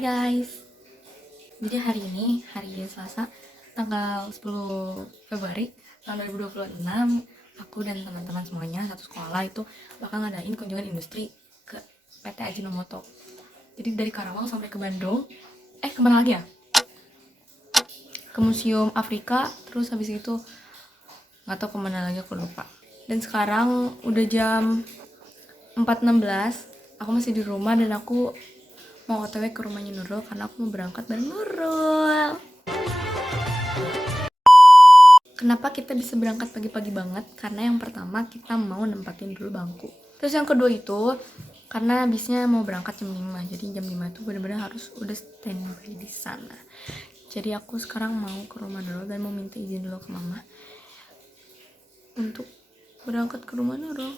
Hai guys, jadi hari ini, hari Selasa, tanggal 10 Februari tahun 2026, aku dan teman-teman semuanya satu sekolah itu bakal ngadain kunjungan industri ke PT Ajinomoto. Jadi dari Karawang sampai ke Bandung, kemana lagi ya? Ke Museum Afrika, terus habis itu nggak tahu kemana lagi, aku lupa. Dan sekarang udah jam 4.16, aku masih di rumah dan aku mau OTW ke rumahnya Nurul karena aku mau berangkat bareng Nurul. Kenapa kita bisa berangkat pagi-pagi banget? Karena yang pertama kita mau nempatin dulu bangku. Terus yang kedua itu karena bisnya mau berangkat jam 5. Jadi jam 5 itu benar-benar harus udah standby di sana. Jadi aku sekarang mau ke rumah Nurul dan mau minta izin dulu ke mama untuk berangkat ke rumah Nurul.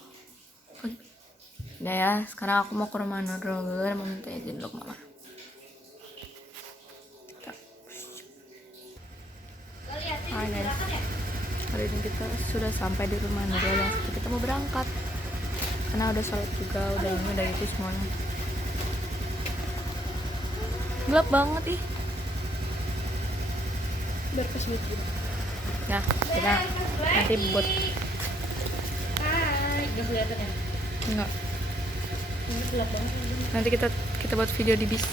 Udah ya, sekarang aku mau ke rumah Nurul dulu dan mau minta izin dulu ke mama. Hai guys, hari ini kita sudah sampai di rumah Nurul dan kita mau berangkat karena udah salat juga, udah itu semuanya. Gelap banget ih. Berkes gitu. Ya, kita nanti buat. Hai, gak kelihatan ya? Enggak. Ini gelap banget. Nanti kita buat video di bis.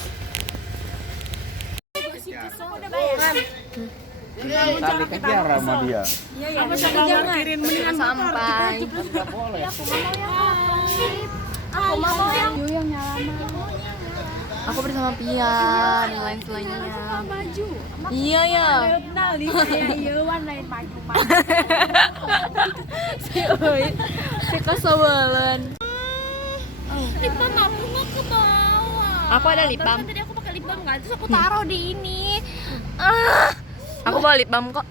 Tadi kejar sama dia. Iya, apa jangan kirim mendingan Sampai. Enggak boleh. Aku mau yang Aku bersama Pia dan lain selainnya. maju. Iya ya. Kenal di Yewan lain maju. Si kesabalan. Lip balm aku nggak ke bawah. Aku ada lip balm. Tadi aku pakai lip balm nggak, terus aku taruh di ini. Aku bawa lip balm kok.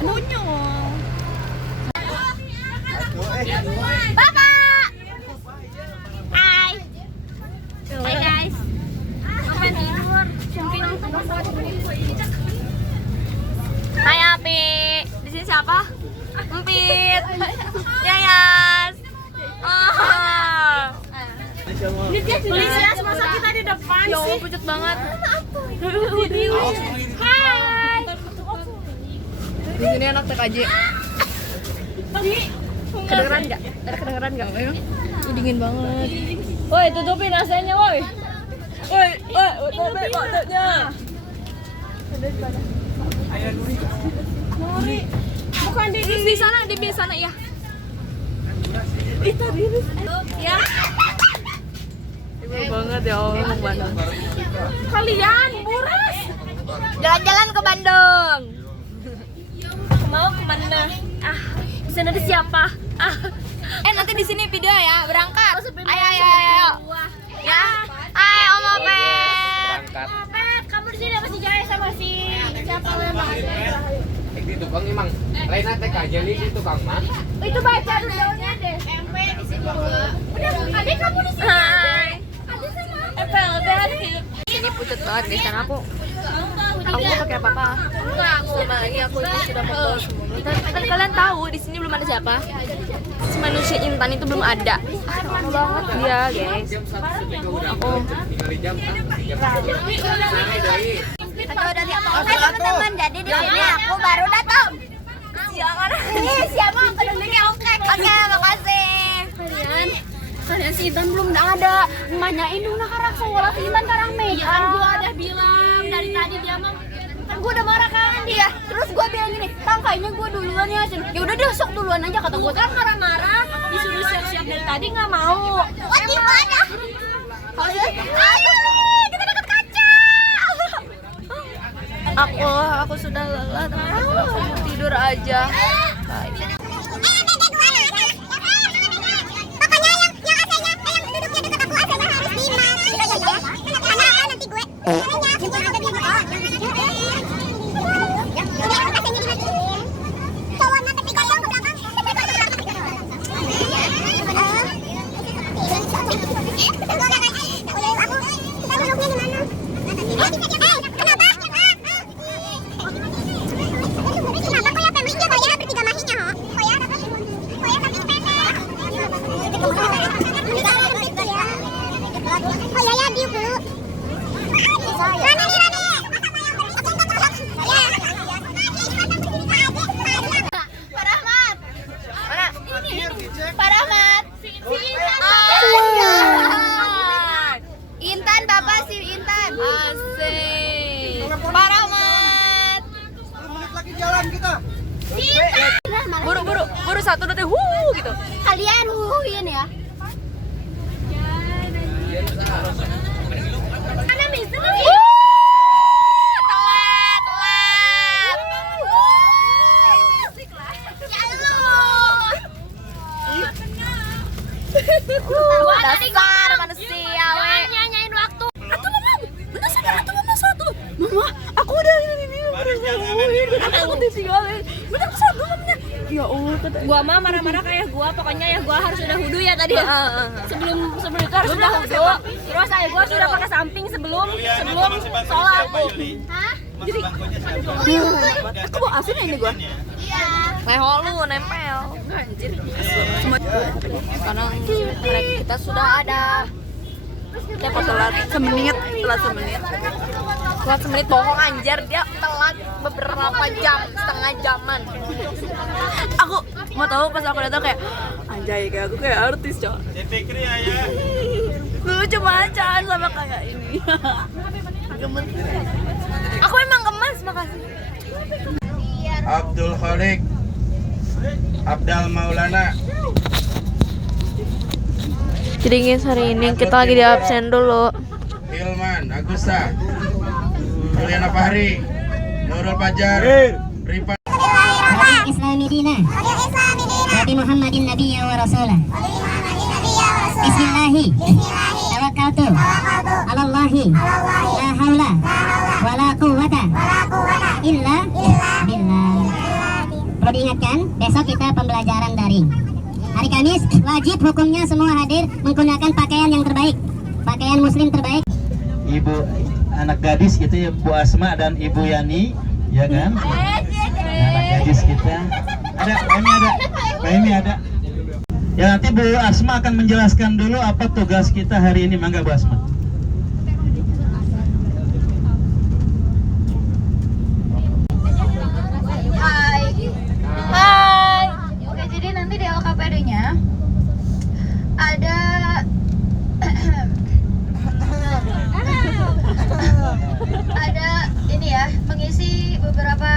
Konyol. Bapak. Hai. Hai guys. Apa tidur? Sampai nonton. Hai Api. Di sini siapa? Empit. Yayas. Polisias masa kita di depan Ya sih? Allah, pucat banget. Hai. Di sini anak TKJ. Kedengeran nggak? Ada kedengeran nggak? Ini dingin banget. Woi, tutupin AC-nya, woi. Woi, tutupin matanya. Nuri. Bukan Di sana ya. itu diri. Ya. Ibu banget ya Allah, mau Bandung. Kalian buras. Jalan-jalan ke Bandung. Mau kemana? Di sana ada siapa? Nanti di sini video ya, berangkat. Oh, Ayo. Ya. Ayo Om Opet. Berangkat. Pet, kamu di sini apa si Jaya sama si siapa lagi? Di tukang emang. Lain TK aja nih di tukang mah. Itu baca dulu daunnya deh. MP di sini. Udah, adik kamu di sini. Hai. Adik sama. Ini pucat banget guys, karena aku nggak pakai apa-apa. Enggak, sama lagi aku ini sudah pukul semua. Dan kalian tahu di sini belum ada siapa? Si manusia intan itu belum ada. Lama banget dia guys. Jam 1 udah aku tinggal di jam Oke teman-teman, jadi di sini aku baru datang. Siapa? Peduli oke. Oke, makasih. Kalian si Intan belum ada. Emaknya Indung karang sekolah si Intan karang meja. Ya kan gua udah bilang dari tadi dia mah kan gua udah marah kan dia. Terus gua bilang gini, "Kang, kayaknya gua duluan ya." Ya udah deh, sok duluan aja kata gua. Kan marah-marah, disuruh siap-siap dari tadi enggak mau. Oh, gimana? Ayo nih, kita dekat kaca. Aku sudah lelah, teman-teman. Aku mau tidur aja. Bye. Kenapa kok ya pemainnya bayar bertiga mahinya, ho? Buru satu nanti gitu. Kalian wuhin ya. Mana mister nih? Telat. Gua tadi Dasar manusia, we. nyanyain waktu. Atuh mama, bener sadar atuh mama satu. Mama, aku udah ini. Aku ditinggalin. Bener satu mamanya. Ya Allah, kata Gua mah marah-marah kayak gua, pokoknya ya gua harus udah wudu ya tadi ya. Sebelum itu harus udah wudu. Terus gua sudah pakai samping sebelum sholat. hah? Jadi Aku bawa asin ini gua. Iya. Leho lu nempel. Anjir. Sekarang kita sudah ada. Dia kok telat semenit. Telat semenit bohong anjir, dia telat beberapa jam, setengah jaman. Aku mau tahu pas aku datang kayak anjay, kayak aku kayak artis, Cok. Lu cuma acan sama kayak ini. Gemes. Aku emang gemes, makasih. Abdul Khalik, Abdal Maulana. Jadi guys, hari ini kita lagi di absen dulu. Hilman Agusta, Juliana Fahri, Nurul Fajar, Rifat. Islami dina Nabi Muhammadin Nabiyya wa Rasulah. Bismillahi tawakkaltu ala Allahi la haula wa la quwwata illa billah. Perlu diingatkan, besok kita pembelajaran daring. Hari Kamis wajib hukumnya semua hadir menggunakan pakaian yang terbaik, pakaian muslim terbaik. Ibu anak gadis gitu ya, Bu Asma dan Ibu Yani, ya kan? Anak gadis kita. Ada, Kami ada. Ya nanti Bu Asma akan menjelaskan dulu apa tugas kita hari ini, mangga Bu Asma. Hai. Oke, jadi nanti di LKPD-nya ada ada ini ya, mengisi beberapa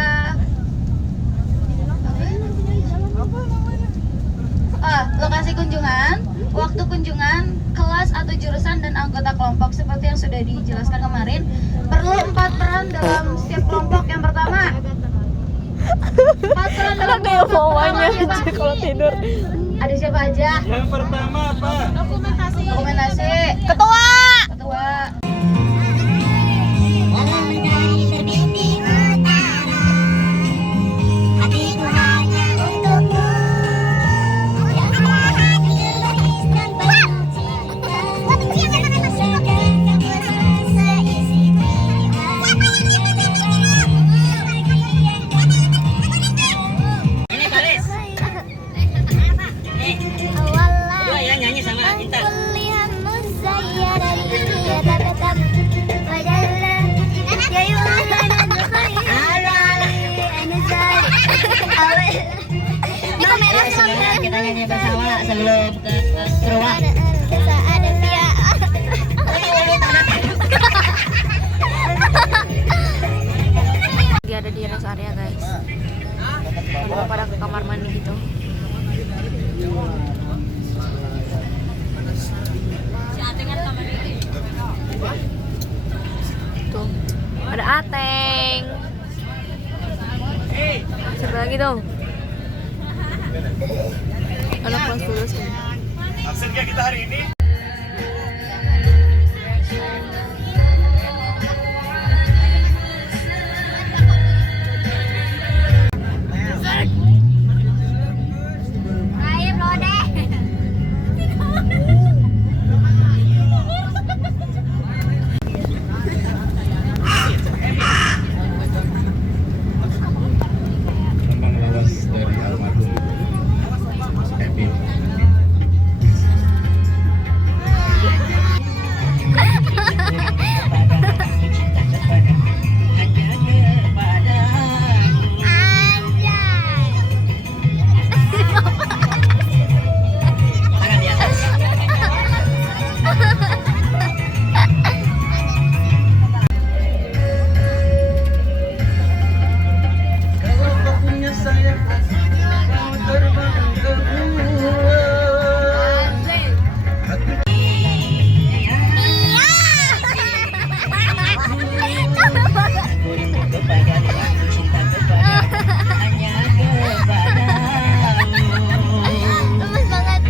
lokasi kunjungan, waktu kunjungan, kelas atau jurusan dan anggota kelompok seperti yang sudah dijelaskan kemarin. Perlu 4 peran dalam setiap kelompok. Yang pertama, 4 peran dalam kelompok pertama siapa? Kalau tidur. Ada siapa aja? Yang pertama apa? Dokumentasi. Ketua. Walau mentari terbit di utara, hatiku hanya untukmu. Yang ada hati egois dan penuh cinta. Seisi Dua yang nyanyi sama Intan. Kita nyanyi bersama sebelum ke rumah. Dia ada di rest area guys. Pada ke kamar mandi gitu. Tuh, ada Ateng. Siapa lagi dong? Anak kelas 12 kan? Absen ya kita hari ini. Lambang lawas dari almarhum Ebi. Lemes banget.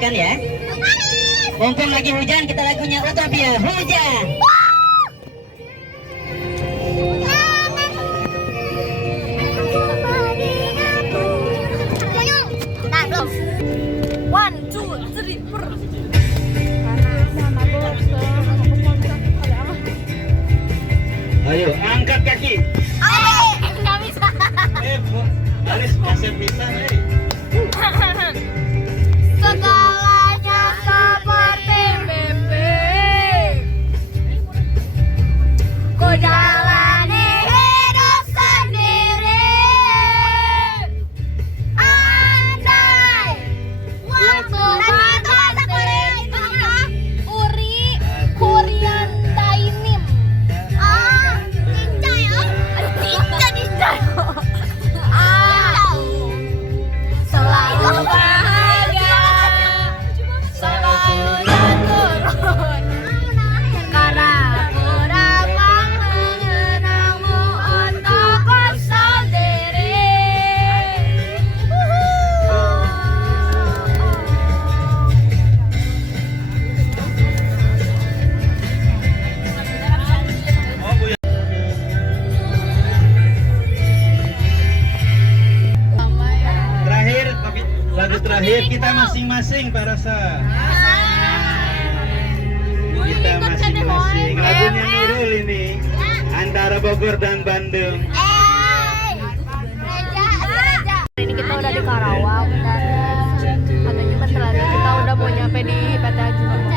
kan ya. Mumpung lagi hujan, kita lagunya Utopia Hujan. One, two, three, per. Ayo, angkat kaki. Nggak bisa. Alis kasih pisang, Segalanya seperti mimpi. Ku jalani hidup sendiri. Andai waktu Uri Korean Dainim. Cincai cincai. Selalu bahagia, selalu turun. Karena aku dapat mengenangmu untukku sendiri. Terakhir, lagu terakhir kita masing-masing Pak Rosa. Kita masing-masing. Lagunya Nurul ini antara Bogor dan Bandung. Ini kita udah di Karawang dan katanya bentar lagi kita udah mau nyampe di PT Haji Nomo.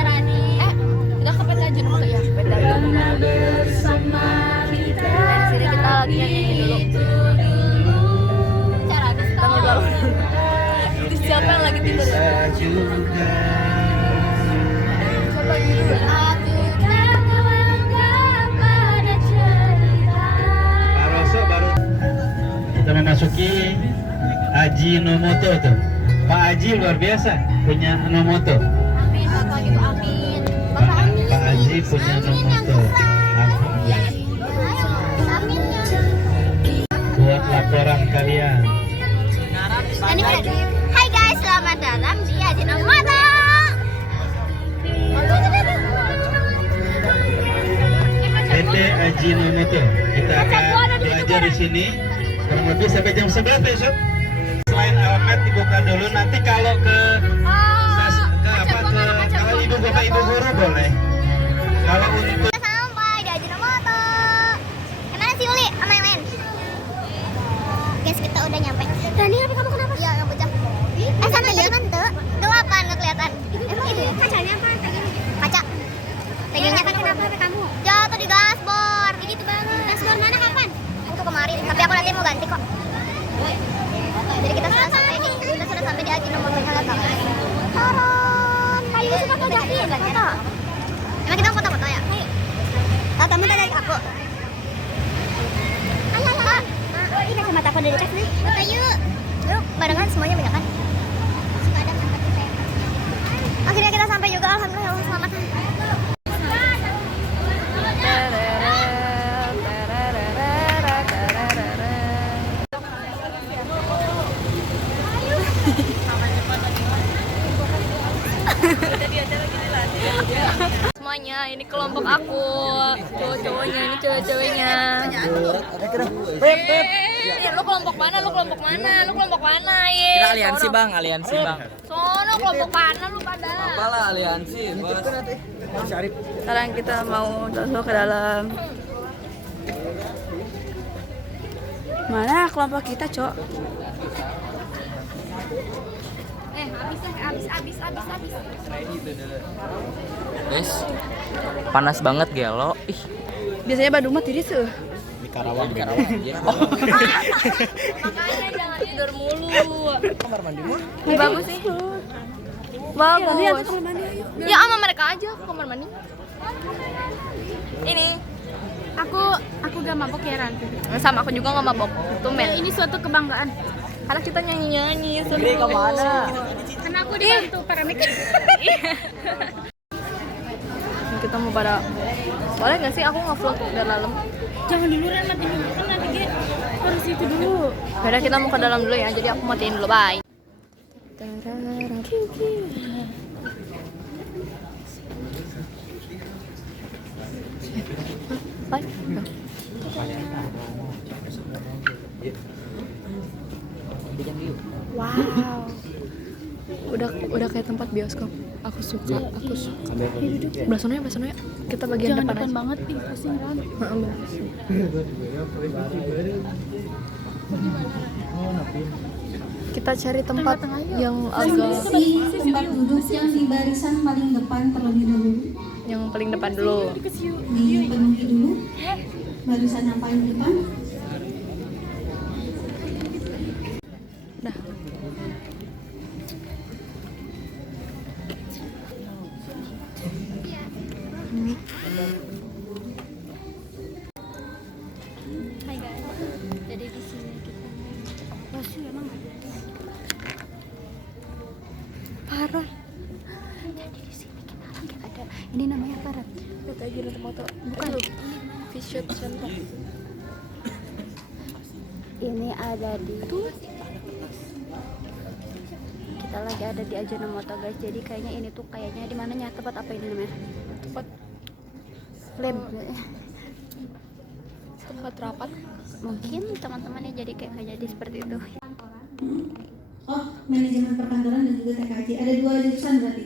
Kita ke PT Haji Nomo ya? PT Haji Nomo. Dari sini kita lagi nyanyi dulu. Kita ngobrol. Itu siapa yang lagi tidur ya? Siapa yang tidur? Pak Rosa baru kita memasuki Ajinomoto tuh. Pak Haji luar biasa punya Nomoto. Amin, Bapak gitu, amin. Bapak amin. Pak Haji punya Nomoto. Amin. Buat laporan kalian. Hai guys, selamat datang di Ajinomoto. PT Ajinomoto. Kita akan belajar di sini kurang lebih sampai jam 11 besok. Selain alamat dibuka dulu, nanti kalau ke kalau ibu bapak ibu guru boleh. Kalau untuk Sampai di Ajinomoto. Gimana sih Uli sama yang lain? Guys, kita udah nyampe. Dani, HP kamu kenapa? Iya, nggak pecah. Sampai ya? Tuh apa? Nggak kelihatan. Emang ini kacanya apa? Kaca. Pegangannya kan kenapa HP kamu? Jatuh di dashboard. Gitu banget. Dashboard mana kapan? Itu kemarin. Tapi aku nanti mau ganti kok. Jadi kita sudah sampai di Ajinomoto nya Kak. Turun. Kayu suka ganti ya, Kak? Emang kita foto-foto ya? Ayo. Kamu dari aku. Ayo. Ini kacamata aku dari nih. Foto yuk. Yuk, barengan semuanya banyak kan? Suka ada angkat saya. Akhirnya kita sampai juga, alhamdulillah, selamat. Semuanya, ini kelompok aku, cowok-cowoknya, ini cewek-ceweknya. Lu kelompok mana? Lu kelompok mana? Lu kelompok mana? Kita aliansi bang, aliansi bang. Sono kelompok mana lu pada? Apalah aliansi, bos. Sekarang kita mau masuk ke dalam. Mana kelompok kita, Cok? Habis. Guys, panas banget gelo. Ih, Biasanya Bandung mah tiris tuh. di Karawang. Makanya jangan tidur mulu. Kamar mandi mah? Ini bagus sih. Bagus. Ya sama mereka aja ke kamar mandi. Ini Aku gak mabok ya Ran. sama aku juga nggak mabok. Tumben. Ini suatu kebanggaan. Karena kita nyanyi seru. Gede kemana? Karena aku dibantu paramik. Kita mau pada boleh nggak sih aku nge-vlog dari dalam? Jangan dulu Ran, matiin dulu kan nanti harus itu dulu. Yaudah kita mau ke dalam dulu ya, jadi aku matiin dulu, bye. Wow, udah kayak tempat bioskop. Aku suka. Belah sono ya. Kita bagian Jangan depan depan aja. banget, ih pusing kan. Kita cari tempat yang agak Tempat duduk yang di barisan paling depan terlebih dahulu. yang paling depan dulu. Dipenuhi dulu barisan yang paling depan. Dah. Hai guys, jadi di sini kita masih emang Parah. jadi di sini kita lagi ada ini namanya apa Rat? Lihat aja nanti motor. Bukan. Visual contoh. Ini ada di kita lagi ada di Ajinomoto guys. Jadi kayaknya ini tuh kayaknya di mananya tempat apa ini namanya? Tempat rapat. Mungkin teman-temannya jadi kayak jadi seperti itu. Oh, manajemen perkantoran dan juga TKJ. Ada 2 jurusan berarti.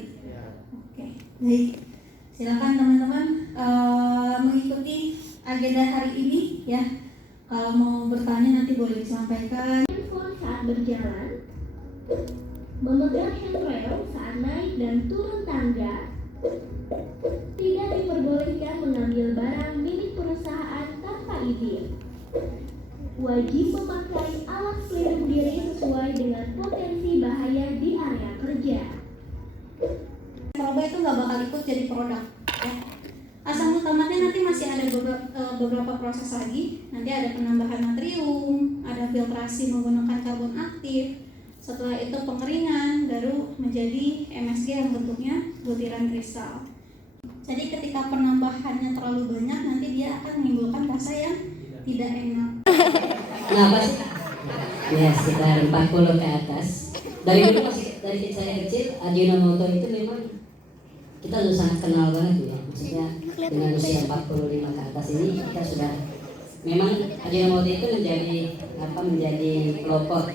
Oke, baik. Silakan teman-teman mengikuti agenda hari ini ya. Kalau mau bertanya nanti boleh disampaikan. Saat berjalan, memegang handrail saat naik dan turun tangga, tidak diperbolehkan mengambil barang milik perusahaan tanpa izin. Wajib memakai alat pelindung diri sesuai dengan potensi bahaya di area kerja. Proba itu nggak bakal ikut jadi produk ya. Asam glutamatnya nanti masih ada beberapa proses lagi. Nanti ada penambahan natrium, ada filtrasi menggunakan karbon aktif. Setelah itu pengeringan, baru menjadi MSG yang bentuknya butiran kristal. Jadi ketika penambahannya terlalu banyak, nanti dia akan menimbulkan rasa yang tidak enak. Kenapa sih? Ya sekitar 40 ke atas. Dari dulu dari saya kecil, Ajinomoto itu memang kita sudah sangat kenal banget ya. Maksudnya dengan usia 45 ke atas ini kita sudah memang Ajinomoto itu menjadi kelompok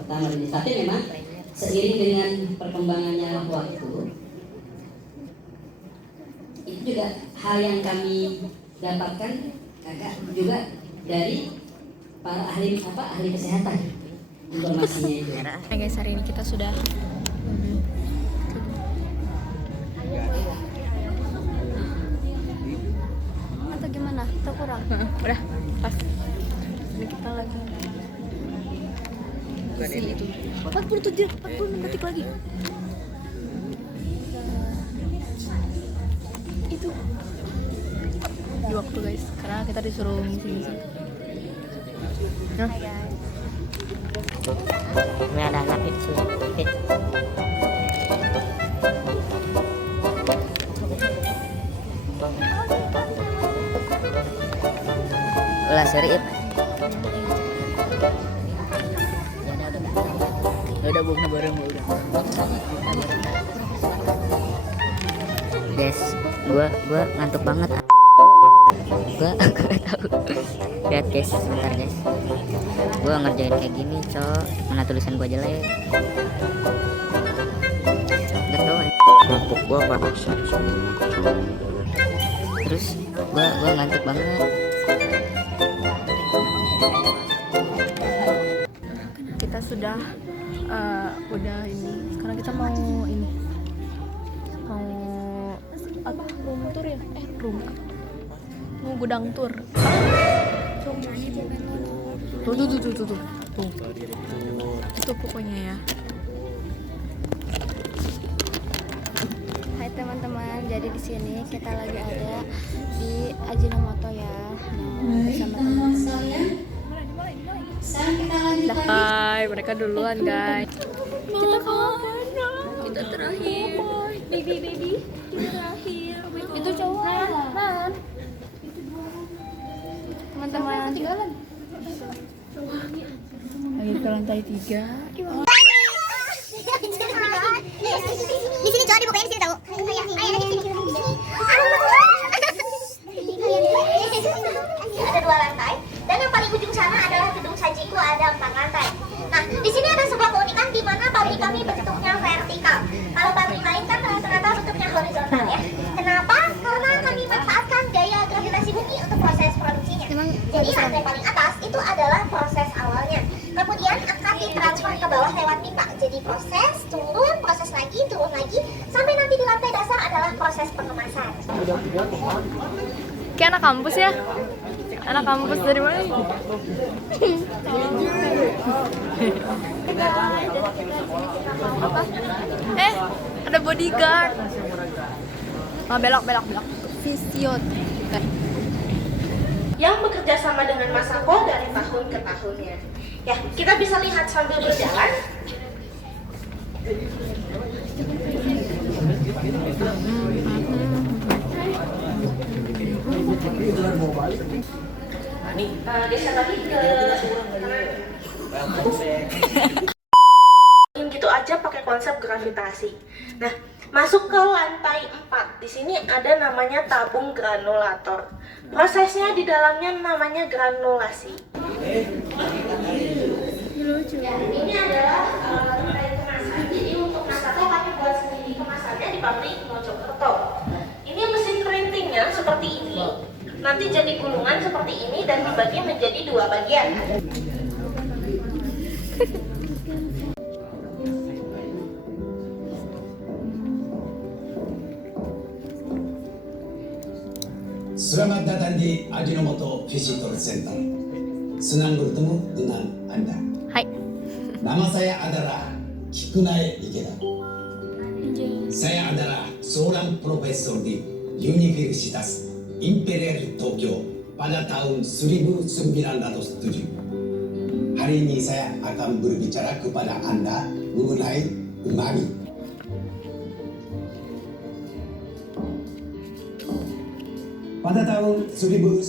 pertama ini. Tapi memang seiring dengan perkembangannya waktu, itu juga hal yang kami dapatkan kakak juga dari para ahli kesehatan informasinya itu. Nah guys, hari ini kita sudah Atau gimana? Atau kurang? udah pas. Ini kita lagi si itu 46 detik lagi. Itu di waktu guys, karena kita disuruh ngisi-ngisi. Nah. Hai guys. Ini ada anak itu. Ulah serip. Udah bukan bareng udah. Guys, gua ngantuk banget. Gua tahu. Lihat guys, sebentar guys. Gua ngerjain kayak gini, cok. Mana tulisan gua jelek. Enggak tahu. Kelompok gua pada semua. Terus gua ngantuk banget. Kita sudah ini. Sekarang kita mau ini. Mau apa? Room tour ya? Room. Mau gudang tour. Tuh. Itu pokoknya ya. Hai teman-teman, jadi di sini kita lagi ada di Ajinomoto ya. Baik, teman-teman sekalian. Sekarang kita lanjut lagi. Hai, mereka duluan guys. Kita kapan? Kita terakhir. Baby. Kita terakhir. Itu cowok. Man. Teman-teman. Lagi ke lantai 3. Kayak anak kampus ya. Anak kampus dari mana? Apa? Ada bodyguard. Oh, belok. Vision. Yang bekerja sama dengan Masako dari tahun ke tahunnya. Ya, kita bisa lihat sambil berjalan. Geser lagi ke gitu aja pakai konsep gravitasi. Nah, masuk ke lantai 4. Di sini ada namanya tabung granulator. Prosesnya di dalamnya namanya granulasi. Ya, ini adalah lantai kemasan. Jadi untuk Masako kami buat sendiri kemasannya di pabrik Mojokerto. Ini mesin printingnya seperti ini. Nanti jadi gulungan seperti ini dan dibagi menjadi 2 bagian. Selamat datang di Ajinomoto Visitor Center. Senang bertemu dengan Anda. Hai. Nama saya adalah Kikunae Ikeda. Saya adalah seorang profesor di Universitas Imperial Tokyo pada tahun 1907. Hari ini saya akan berbicara kepada Anda mengenai umami. Pada tahun 1909,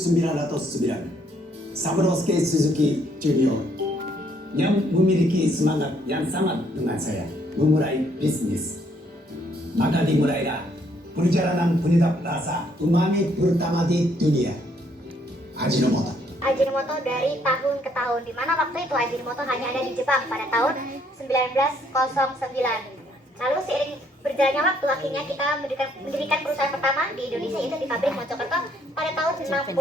Saburosuke Suzuki Junior yang memiliki semangat yang sama dengan saya memulai bisnis. Maka dimulailah perjalanan penyedap rasa umami pertama di dunia, Ajinomoto. Ajinomoto dari tahun ke tahun, di mana waktu itu Ajinomoto hanya ada di Jepang pada tahun 1909. Lalu seiring berjalannya waktu, akhirnya kita mendirikan perusahaan pertama di Indonesia, yaitu di pabrik Mojokerto pada tahun 69.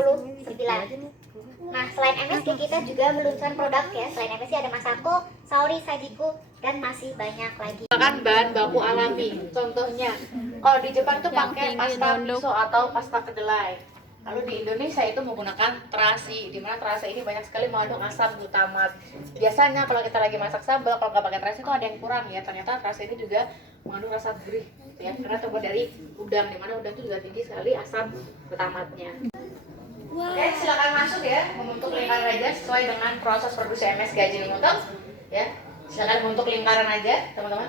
Nah, selain MSG kita juga meluncurkan produk ya. Selain MSG ada Masako, Saori, Sajiku, dan masih banyak lagi. Makan bahan baku alami. Contohnya, kalau di Jepang tuh pakai pasta miso atau pasta kedelai. Lalu di Indonesia itu menggunakan terasi, di mana terasi ini banyak sekali mengandung asam glutamat. Biasanya kalau kita lagi masak sambal, kalau nggak pakai terasi itu ada yang kurang ya. Ternyata terasi ini juga mengandung rasa gurih, gitu ya. Karena terbuat dari udang, di mana udang itu juga tinggi sekali asam glutamatnya. Oke, silakan masuk ya, membentuk lingkaran aja sesuai dengan proses produksi MSG Ajinomoto. Ya, silakan membentuk lingkaran aja, teman-teman.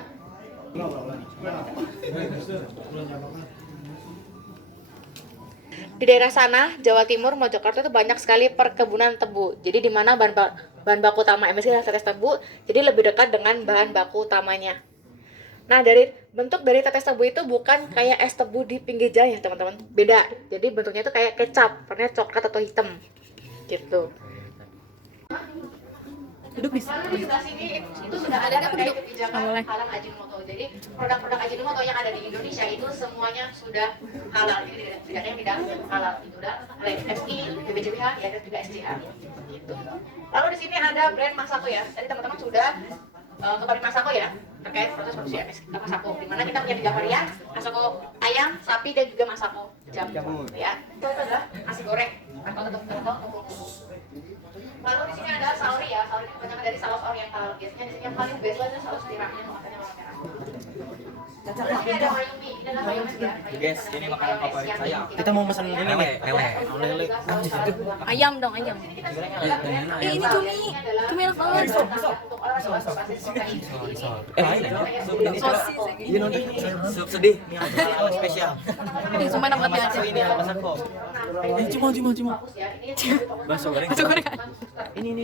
Di daerah sana, Jawa Timur, Mojokerto itu banyak sekali perkebunan tebu. Jadi di mana bahan baku utama MSG adalah tetes tebu, jadi lebih dekat dengan bahan baku utamanya. Nah, dari bentuk dari tetes tebu itu bukan kayak es tebu di pinggir jalan ya, teman-teman. Beda. Jadi bentuknya itu kayak kecap, warnanya coklat atau hitam. Gitu. Duduk di Lalu di sebelah sini itu sudah ada terkait kebijakan halal Ajinomoto. Jadi produk-produk Ajinomoto yang ada di Indonesia itu semuanya sudah halal. Jadi tidak ada yang tidak halal. Itu udah FSI, BPJBH, ya dan juga SCA. Gitu. Lalu di sini ada brand Masako ya. Tadi teman-teman sudah kepada Masako ya terkait proses produksi Masako. Di mana kita punya 3 varian, Masako ayam, sapi dan juga Masako jamur. Ya. Itu adalah nasi goreng atau tepung. Lalu di sini ada saori ya, saori itu kebanyakan dari saus oriental. Biasanya di sini yang paling best adalah saus tiramnya, makanya warna merah. Lalu ini ada mayumi, ini adalah mayones ya. Guys, ini makanan favorit saya. Kita mau pesan ini Lele. ayam dong, ayam. Ini cumi enak banget. Sup sedih. Spesial. Ini cuma enak banget aja. Ini apa Masako? Cuma. Bakso goreng. Ini.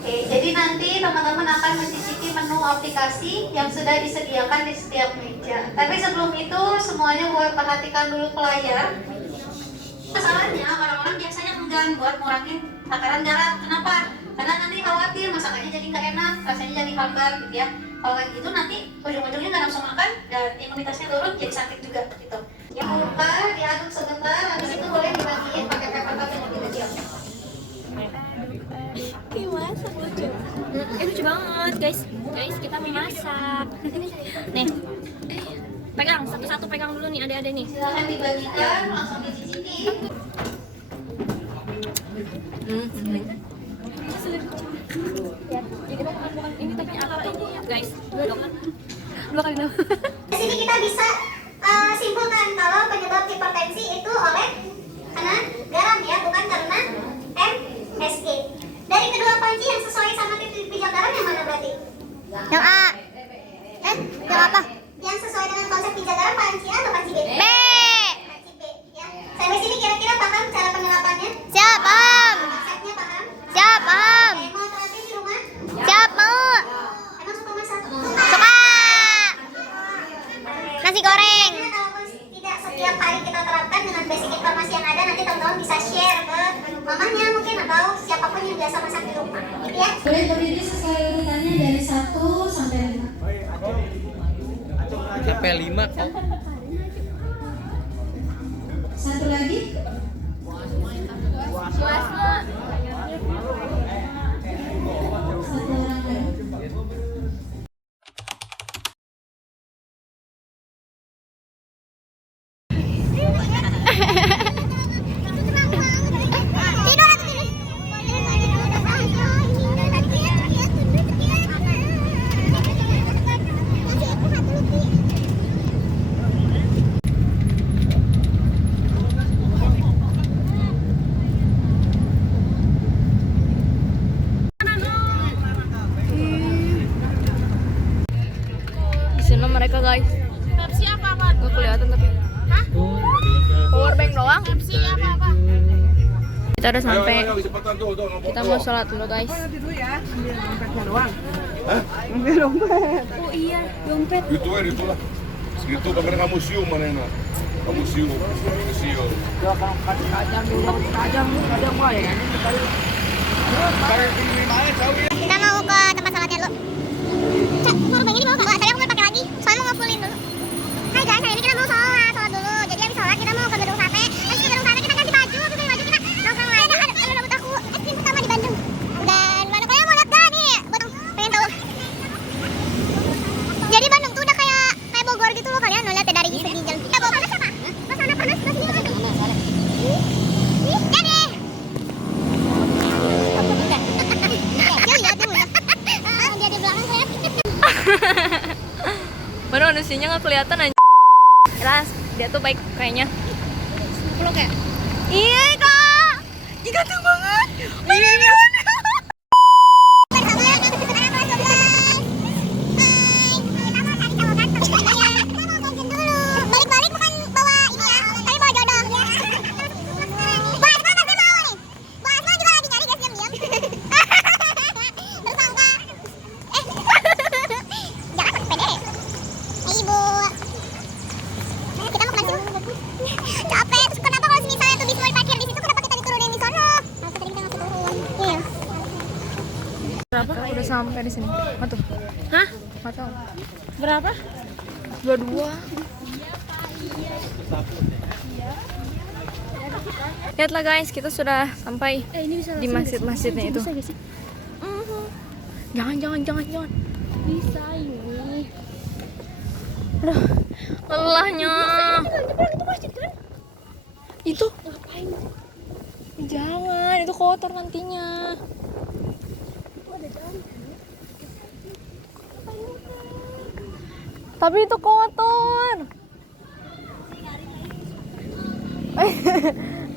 Oke, jadi nanti teman-teman akan mencicipi menu aplikasi yang sudah disediakan di setiap meja. Tapi sebelum itu semuanya boleh perhatikan dulu ke layar. Masalahnya orang-orang biasanya enggan buat ngurangin takaran garam. Kenapa? Karena nanti khawatir masakannya jadi nggak enak, rasanya jadi hambar gitu ya. Kalau kayak gitu nanti ujung-ujungnya nggak nafsu makan dan imunitasnya turun, jadi sakit juga gitu. Yang lupa diaduk sebentar, habis itu boleh dibagiin pakai paper cup yang lebih kecil. Masak lucu. Lucu banget, guys. Guys, kita mau masak. Nih. Pegang, satu-satu pegang dulu nih adik-adik nih. Silahkan dibagikan, langsung dicicipi. Ini tapi apa ini ya guys? Dua kali dong. Di sini kita bisa simpulkan kalau penyebab hipertensi itu oleh karena garam ya, bukan karena MSG. Dari kedua panci yang sesuai sama titik pijak garam yang mana berarti? Yang A. Yang apa? Yang sesuai dengan konsep pijak garam panci A atau panci B? B. Panci B ya. Sampai sini kira-kira paham cara penerapannya? Siap, paham. Konsepnya paham? Siap, paham. Oke, mau terapin di rumah? Siap, mau. Emang suka masak? Suka. Nasi goreng. Karena kalaupun tidak setiap hari kita terapkan dengan basic informasi yang ada, nanti teman-teman bisa share ke mamanya mungkin atau siapapun yang biasa masak di rumah, gitu ya. Boleh berdiri sesuai urutannya dari 1 sampai 5. Sampai 5 kok. Satu lagi. Satu orang lagi. Di sana mereka guys. Pepsi apa? Nggak kelihatan tapi. Hah? Power bank doang. Pepsi apa? Kita udah sampai. Kita mau sholat dulu guys. Oh iya, dompet. Itu lah. Itu kamera museum mana enak? Museum. Kita mau ke tempat salatnya dulu. Cek, power bank ini mau nggak? Saya mau pakai lagi. Soalnya mau nge-fullin dulu. Hai guys, hari ini kita mau sholat dulu. Jadi habis sholat kita mau ke gedung sate. Habis ke gedung sate kita ganti baju. Habis ganti baju kita nongkrong lagi. Ada rambut aku. Es krim pertama di Bandung. Dan Bandung kalian mau lihat gak nih? Buat pengen tahu. Jadi Bandung tuh udah kayak Bogor gitu loh, kalian lihat ya dari segi jalan. Ya Bogor panas apa? Sana panas terus ini kan. Jadi. Dia lihat dia udah. Dia di belakang saya. Baru manusianya nggak kelihatan aja. Jelas, dia tuh baik kayaknya. Peluk ya? Iya kak, ih ganteng banget. Balik-balik bukan bawa ini ya, tapi bawa jodoh. Bu Asma pasti mau nih. Bu Asma juga lagi nyari guys, diam-diam. Tersangka. Jangan pakai pede. Ibu. Kita mau kemana sih? Capek. Terus kenapa kalau misalnya tuh bis mau parkir di situ, kenapa kita diturunin di sono? Aku tadi kita ngasih turun. Iya. Berapa? Udah sampai di sini. Apa tuh? Hah? Nggak tahu. Berapa? 22. Lihatlah guys, kita sudah sampai Ini bisa di masjid-masjidnya itu. Bisa gak sih? Jangan. Bisa ini. Aduh, lelahnya. Itu masjid kan? Itu Ngapain? jangan, itu kotor nantinya. Tapi itu kotor.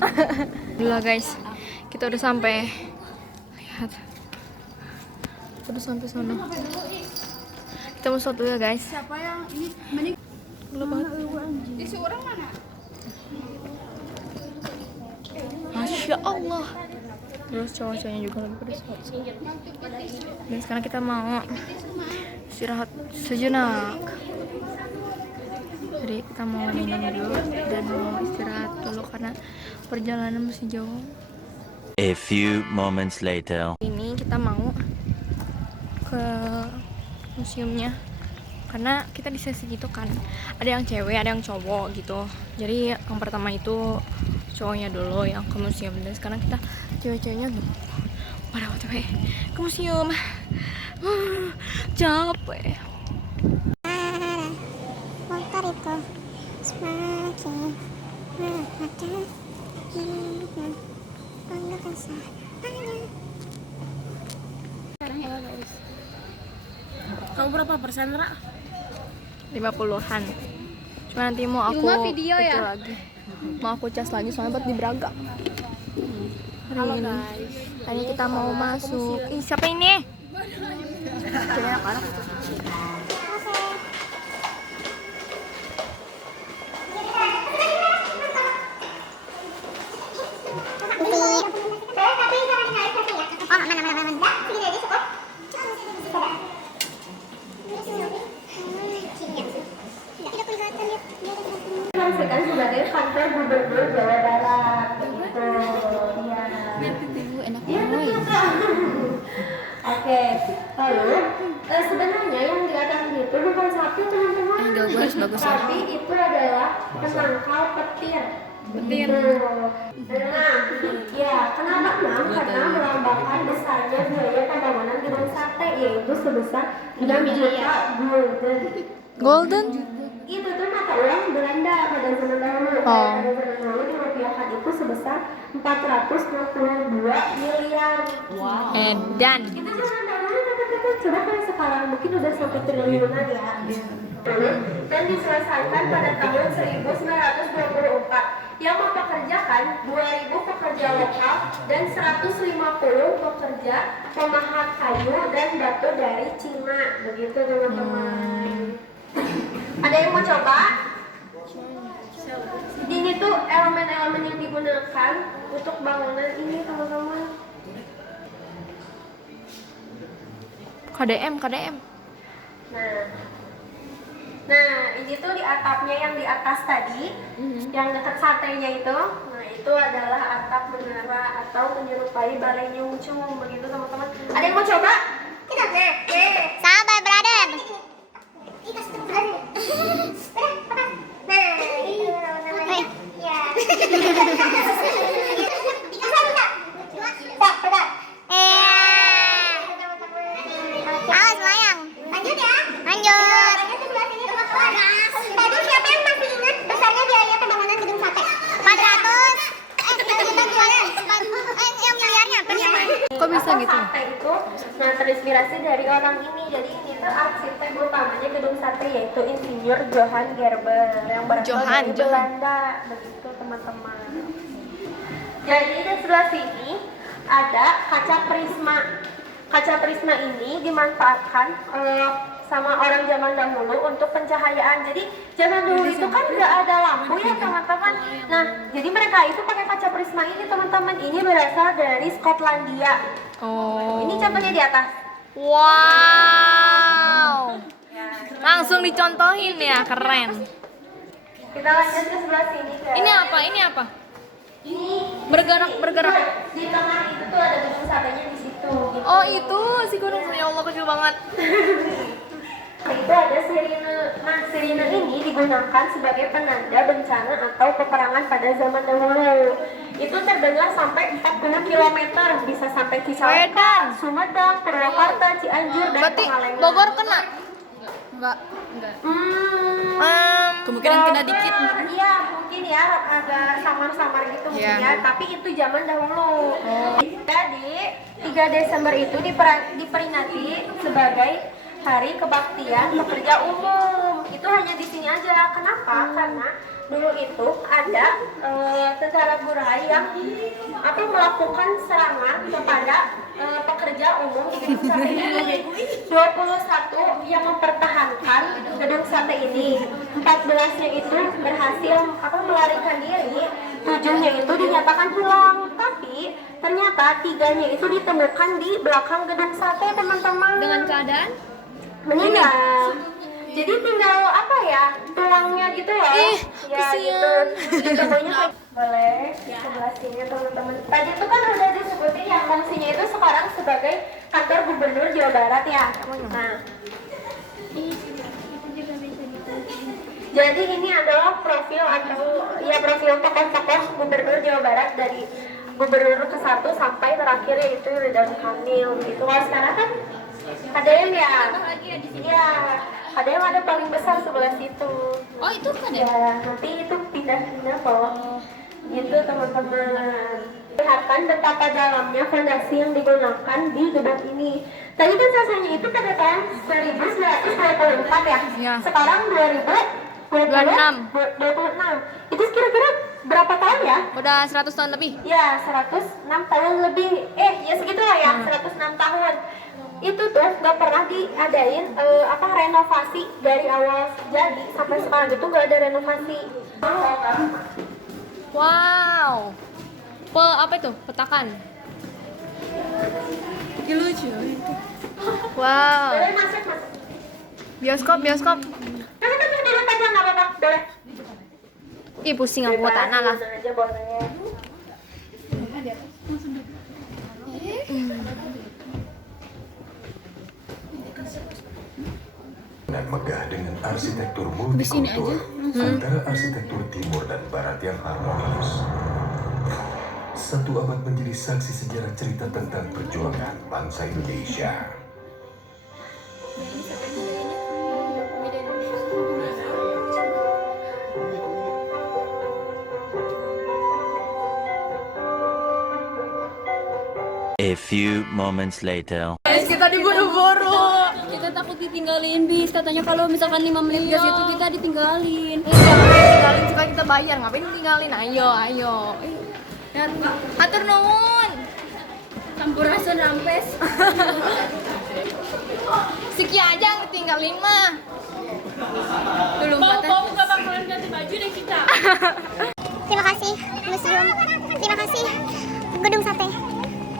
Alhamdulillah guys, kita udah sampai. Lihat, kita udah sampai sana. Kita mau sholat dulu ya guys. Siapa yang ini mending Gelap banget. isi orang mana? Masya Allah. Terus cowok-cowoknya juga lagi pada sholat. Dan sekarang kita mau istirahat sejenak. Jadi kita mau minum dulu dan mau istirahat dulu karena perjalanan masih jauh. A few moments later. Ini kita mau ke museumnya karena kita di sesi gitu kan, ada yang cewek ada yang cowok gitu. Jadi yang pertama itu cowoknya dulu yang ke museum, dan sekarang kita cewek-ceweknya pada OTW ke museum. Capek. Motor itu. Semangat. Kamu berapa persen, Ra? 50-an. Cuma nanti mau aku video itu ya? lagi. Mau aku cas lagi soalnya buat di Braga. Halo guys. Hari ini kita mau masuk. Ih, siapa ini? Kayaknya anak. Sebagai kantor gubernur Jawa Barat gitu ya. Oke, lalu sebenarnya yang di atas itu bukan sapi teman-teman, tapi itu adalah penangkal petir. Nah, ya kenapa enam? Karena melambangkan besarnya biaya pembangunan gedung sate, yaitu sebesar 6 juta Golden? Itu tuh mata uang Belanda pada zaman dahulu. Pada zaman dahulu dirupiahkan itu sebesar 462 miliar. Wow. Dan Itu zaman dahulu, coba kalau sekarang mungkin udah sampai triliunan ya. Dan diselesaikan pada tahun 1924 yang mempekerjakan 2.000 pekerja lokal dan 150 pekerja pemahat kayu dan batu dari Cina. Begitu teman-teman. Ada yang mau coba? Ini tuh elemen-elemen yang digunakan untuk bangunan ini teman-teman. KDM. Nah ini tuh di atapnya yang di atas tadi, yang dekat satenya itu. Nah itu adalah atap menara atau menyerupai balai nyungcung begitu teman-teman. Ada yang mau coba? Tidak. Sabar, brother. Awas melayang. Lanjut ya. Lanjut. Tadi siapa yang masih ingat besarnya biaya pembangunan gedung sate? 400. Yang miliarnya apa sih? Kok bisa gitu? Sate itu terinspirasi dari orang ini. Jadi ini tuh arsitek utamanya gedung sate, yaitu Insinyur Johan Gerber yang berasal dari Belanda. Begitu teman-teman. Jadi di sebelah sini ada kaca prisma. Kaca prisma ini dimanfaatkan sama orang zaman dahulu untuk pencahayaan. Jadi zaman dulu itu kan nggak ada lampu ya teman-teman. Nah, jadi mereka itu pakai kaca prisma ini teman-teman. Ini berasal dari Skotlandia. Ini contohnya di atas. Wow. Langsung dicontohin ya, keren. Kita lanjut ke sebelah sini guys. Ini apa? Ini Bergerak. Di tengah itu tuh ada gedung satenya di situ. Gitu. Oh itu si gunung, ya Allah kecil banget. Itu ada sirine. Nah, sirine ini digunakan sebagai penanda bencana atau peperangan pada zaman dahulu. Itu terdengar sampai 40 km, bisa sampai Cicalengka, Sumedang, Purwakarta, Cianjur, dan Pangalengan. Bogor kena? Enggak. Kemungkinan kena dikit. Iya, mungkin ya agak samar-samar gitu mungkin ya. Tapi itu zaman dahulu. Jadi 3 Desember itu diperingati sebagai Hari Kebaktian Pekerja Umum. Itu hanya di sini aja. Kenapa? Karena dulu itu ada tentara Burai yang melakukan serangan kepada pekerja umum di gedung sate ini. 21 yang mempertahankan gedung sate ini. 14-nya itu berhasil melarikan diri. 7-nya itu dinyatakan hilang. Tapi ternyata 3-nya itu ditemukan di belakang gedung sate teman-teman. Dengan keadaan meninggal. Jadi tinggal tulangnya gitu ya. Ya gitu. Ditemunya boleh sebelah sini teman-teman. Tadi itu kan udah disebutin yang fungsinya itu sekarang sebagai kantor gubernur Jawa Barat ya. Nah, jadi ini adalah profil tokoh-tokoh gubernur Jawa Barat dari gubernur ke-1 sampai terakhir yaitu Ridwan Kamil gitu. Kalau sekarang kan KDM ya. Iya, KDM ada paling besar sebelah situ. Oh itu KDM? Ya, nanti itu pindah-pindah kok. Gitu teman-teman. memperlihatkan betapa dalamnya fondasi yang digunakan di gedung ini. Tadi kan selesainya itu pada tahun 1924 ya? Iya. Sekarang 2026. Itu kira-kira berapa tahun ya? Udah 100 tahun lebih. Ya, 106 tahun lebih. Ya segitulah ya, 106 tahun. Itu tuh gak pernah diadain renovasi dari awal jadi sampai sekarang itu gak ada renovasi. Wow. Apa itu? Petakan. Lucu. Wow. Bioskop. Duduk aja nggak apa-apa, boleh. Ih, pusing aku tanah lah. Dan megah dengan arsitektur multikultur antara arsitektur timur dan barat yang harmonis. Satu abad menjadi saksi sejarah cerita tentang perjuangan bangsa Indonesia. A few moments later. Guys, kita diburu-buru. Kita takut ditinggalin bis, katanya kalau misalkan 5 menit gas itu kita ditinggalin. Tinggalin juga kita bayar, ngapain tinggalin? Ayo. Ya, hatur nuhun. Sampurasun rampes. Siki aja ngetinggalin mah. Dulu Bau gak bakalan ganti baju deh kita. Terima kasih museum, terima kasih gedung sate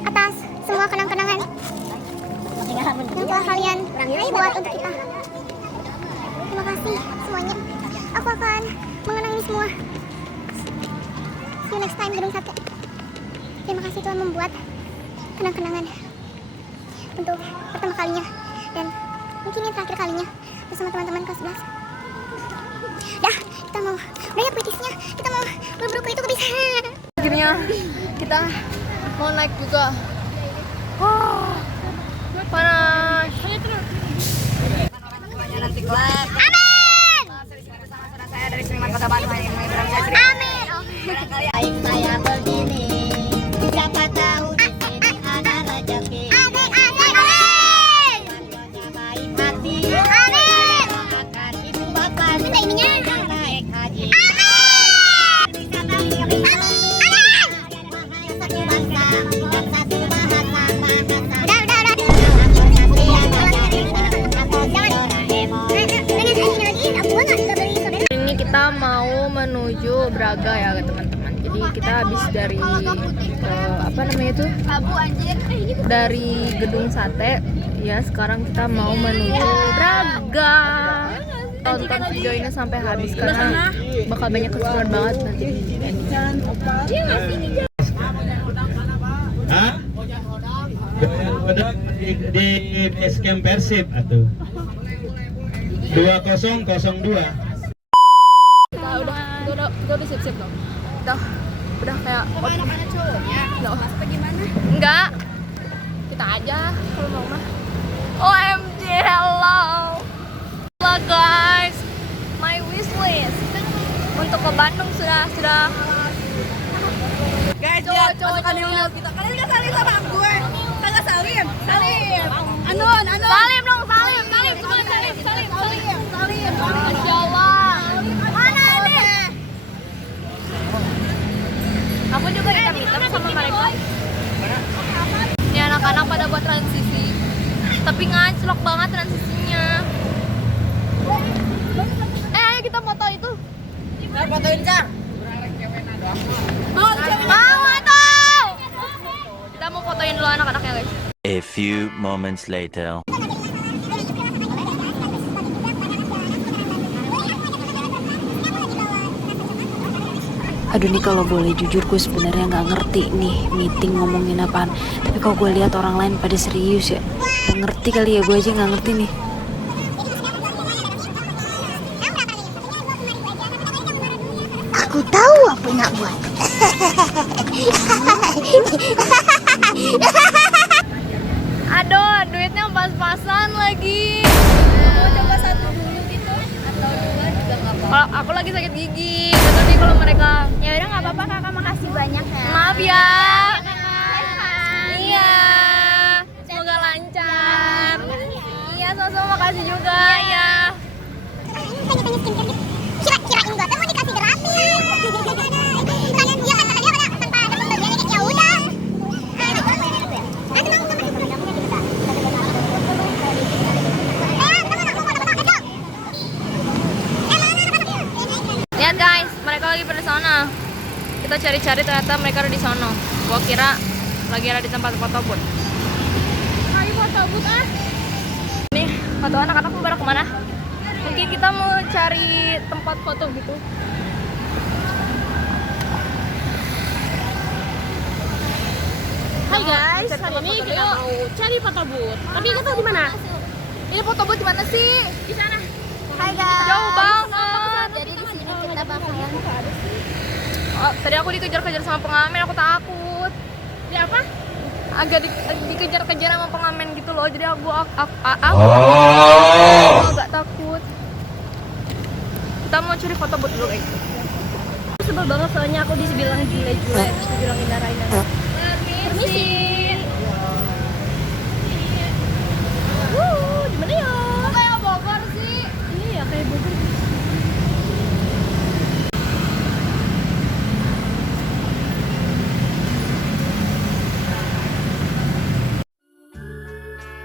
atas semua kenang-kenangan yang telah kalian buat untuk kita. Terima kasih semuanya. Aku akan mengenang ini semua. See you next time gedung sate. Terima kasih telah membuat kenang-kenangan untuk pertama kalinya dan mungkin ini terakhir kalinya bersama teman-teman kelas 11. Dah, kita mau udah ya puitisnya, kita mau buru-buru ke itu ke bisa. Akhirnya kita mau naik juga. Panas. Amin. Aing saya begini, siapa tahu di sini ada rezeki. Amin. Baik hati. Amin. Doakan ibu bapak minta ininya naik haji. Ini kita mau menuju Braga ya teman-teman. Jadi kita habis dari dari gedung sate ya, sekarang kita mau menuju Braga. Tonton video ini sampai habis karena bakal banyak keseruan banget nanti di ending. Hah? Di base camp Persib atau 2002. Kita udah siap-siap dong. Udah kayak Anak-anak cowoknya, apa gimana? enggak. Kita aja kalau mau mah. OMG, hello guys. My wishlist untuk ke Bandung sudah. Guys, pasukan Yunus kita. Kalian gak salim sama gue? Kagak salim. Anon. Salim dong, salim. Masya Allah. Mana ini? Aku juga hitam sama mereka. Ini anak-anak pada buat transisi, tapi ngaclok banget transisinya. Ayo kita foto itu. Fotoin Car. Mau tuh. Kita mau fotoin dulu anak-anaknya guys. A few moments later. Aduh nih kalau boleh jujur gue sebenarnya nggak ngerti nih meeting ngomongin apaan. Tapi kalau gue lihat orang lain pada serius ya, nggak ngerti kali ya, gue aja nggak ngerti nih. Aku tahu apa nak buat. Aduh, duitnya pas-pasan lagi. Mau coba satu dulu gitu atau dua juga nggak apa-apa. Kalau aku lagi sakit gigi, tapi kalau mereka Ya udah nggak apa-apa kakak, makasih banyak ya. maaf ya. kita cari-cari ternyata mereka ada di sono. Gua kira lagi ada di tempat foto booth. Ayo foto booth ah. Nih, foto anak-anak mau pada kemana? Mungkin kita mau cari tempat foto gitu. Hai guys, hari ini kita mau cari foto booth. Tapi kita tahu di mana? Ini foto booth di mana sih? Di sana. Hai guys. Jauh banget. Jadi di sini kita bakalan. Oh, tadi aku dikejar-kejar sama pengamen, aku takut. Di apa? Agak dikejar-kejar sama pengamen gitu loh. Jadi aku agak takut. Kita mau curi foto booth dulu guys. Aku sebel banget soalnya aku dibilang jule-jule, dibilang indah-indah. Permisi. Di mana ya? Kayak Bogor sih. Iya, kayak Bogor.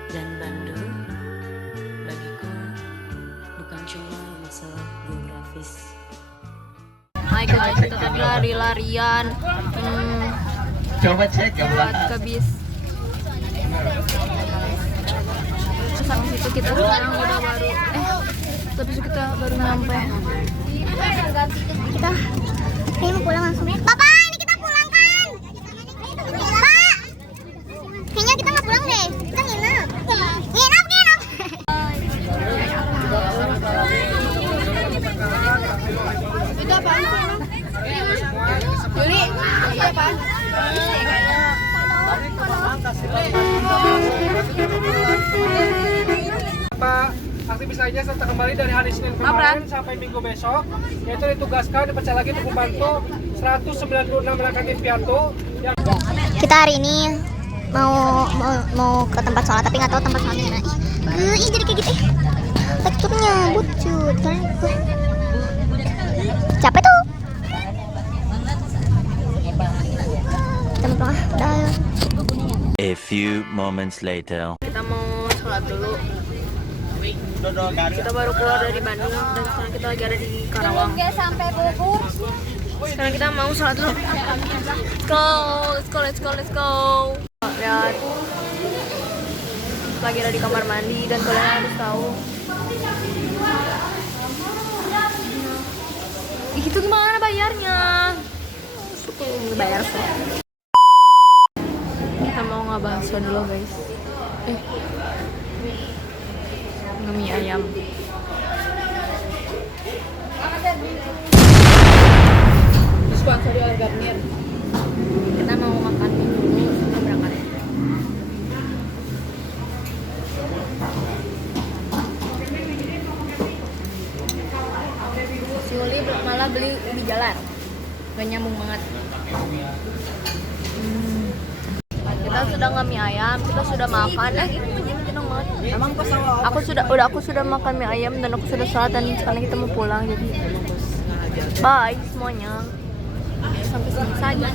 Dan Bandung bagiku bukan cuma masalah geografis. Hai guys, kita tadi lari-larian. Coba cek ya Buat ke bis. Terus habis itu kita sekarang udah baru habis itu kita baru nyampe. Kita ini mau pulang langsung. Bapak, ini kita pulang kan? Pak, kayaknya kita nggak pulang deh. Kita nginep. Nginep. Itu apaan sih? Juli, itu apaan? Pak, aktivis lainnya serta kembali dari hari Senin kemarin sampai Minggu besok, yaitu ditugaskan dipercaya lagi untuk membantu 196 rekan tim piatu yang Kita hari ini mau ke tempat sholat tapi nggak tahu tempat sholatnya mana. Ih, jadi kayak gitu. Teksturnya bucut. Capek tuh. Kita pulang udah. A few moments later. Kita mau sholat dulu. Kita baru keluar dari Bandung dan sekarang kita lagi ada di Karawang. Sampai Bogor. Sekarang kita mau sholat dulu. Let's go. Lihat, lagi ada di kamar mandi dan kalian harus tahu. Itu gimana bayarnya? Suka bayar sih. Kita mau ngebahas dulu guys. Mie ayam. Disponsori oleh Garnier. Kita mau makan mie dulu sebelum berangkat. Si Uli malah beli ubi jalar. Gak nyambung banget. Kita sudah nge-mie ayam, kita sudah makan. Aku sudah makan mie ayam dan aku sudah sholat dan sekarang kita mau pulang, jadi bye semuanya, sampai sini saja.